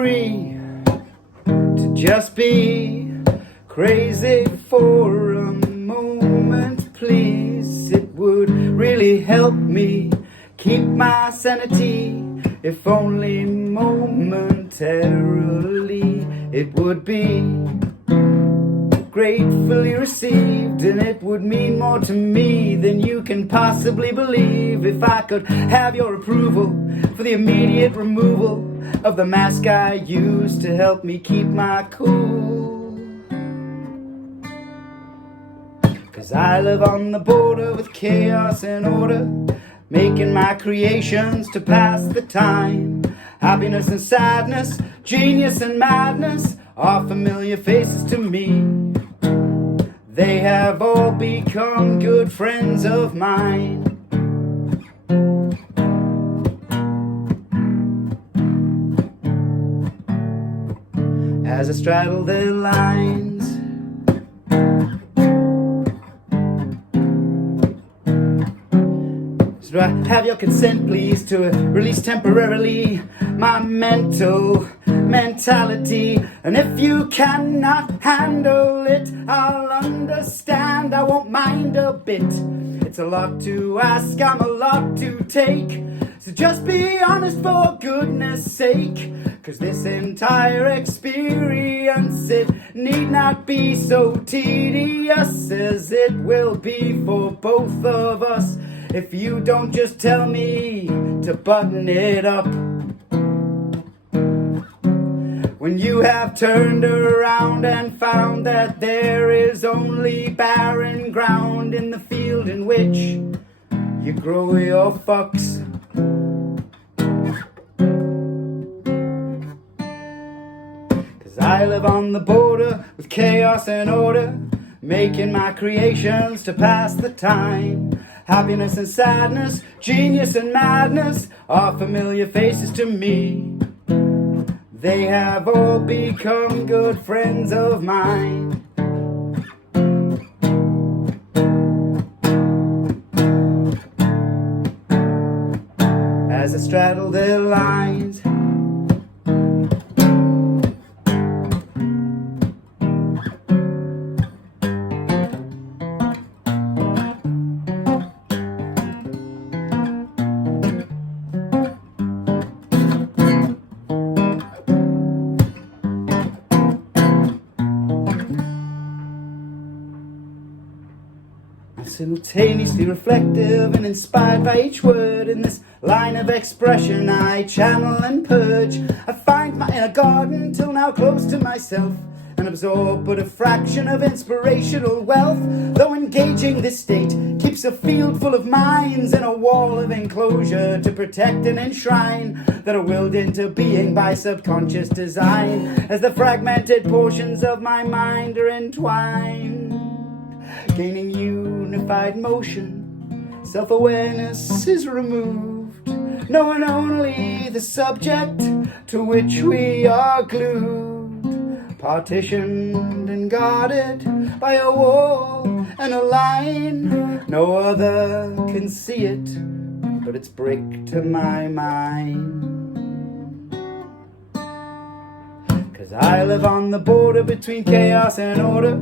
free to just be crazy for a moment, please. It would really help me keep my sanity, if only momentarily. It would be gratefully received, and it would mean more to me than you can possibly believe, if I could have your approval for the immediate removal of the mask I use to help me keep my cool. 'Cause I live on the border with chaos and order, making my creations to pass the time. Happiness and sadness, genius and madness are familiar faces to me. They have all become good friends of mine. As I straddle their lines, so do I have your consent, please, to release temporarily my mentality? And if you cannot handle it, I'll understand, I won't mind a bit. It's a lot to ask, I'm a lot to take, so just be honest for goodness sake. 'Cause this entire experience, it need not be so tedious as it will be for both of us, if you don't just tell me to button it up. When you have turned around and found that there is only barren ground in the field in which you grow your fucks. 'Cause I live on the border with chaos and order, making my creations to pass the time. Happiness and sadness, genius and madness are familiar faces to me. They have all become good friends of mine. As I straddle their lines, simultaneously reflective and inspired by each word in this line of expression I channel and purge. I find my inner garden till now close to myself, and absorb but a fraction of inspirational wealth. Though engaging this state keeps a field full of minds and a wall of enclosure to protect and enshrine, that are willed into being by subconscious design, as the fragmented portions of my mind are entwined, gaining unified motion. Self-awareness is removed, knowing only the subject to which we are glued, partitioned and guarded by a wall and a line. No other can see it, but it's brick to my mind. 'Cause I live on the border between chaos and order,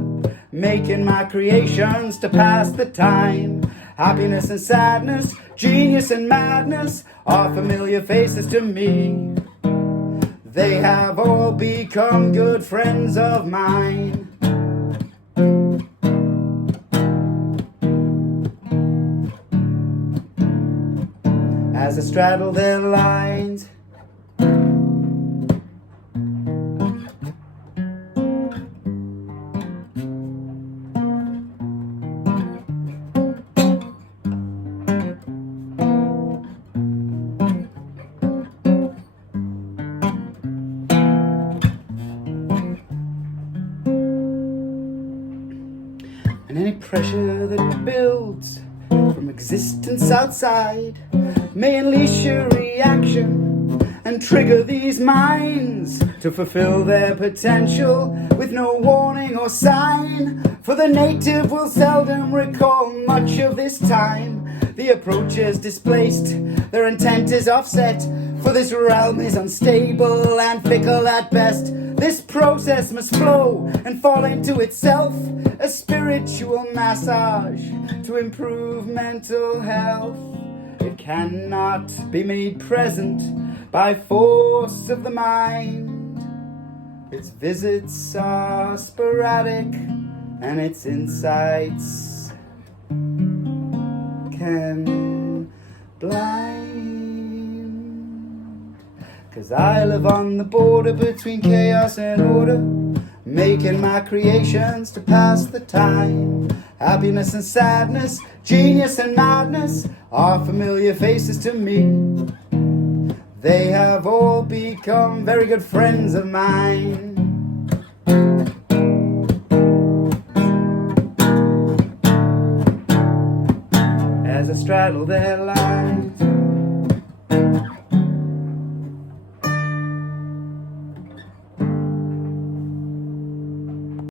making my creations to pass the time. Happiness and sadness, genius and madness are familiar faces to me. They have all become good friends of mine. As I straddle their lines, and any pressure that builds from existence outside may unleash a reaction and trigger these minds to fulfill their potential with no warning or sign. For the native will seldom recall much of this time. The approach is displaced, their intent is offset, For this realm is unstable and fickle at best. This process must flow and fall into itself, a spiritual massage to improve mental health. It cannot be made present by force of the mind. Its visits are sporadic and its insights can blind. 'Cause I live on the border between chaos and order, making my creations to pass the time. Happiness and sadness, genius and madness are familiar faces to me. They have all become very good friends of mine. As I straddle their lines.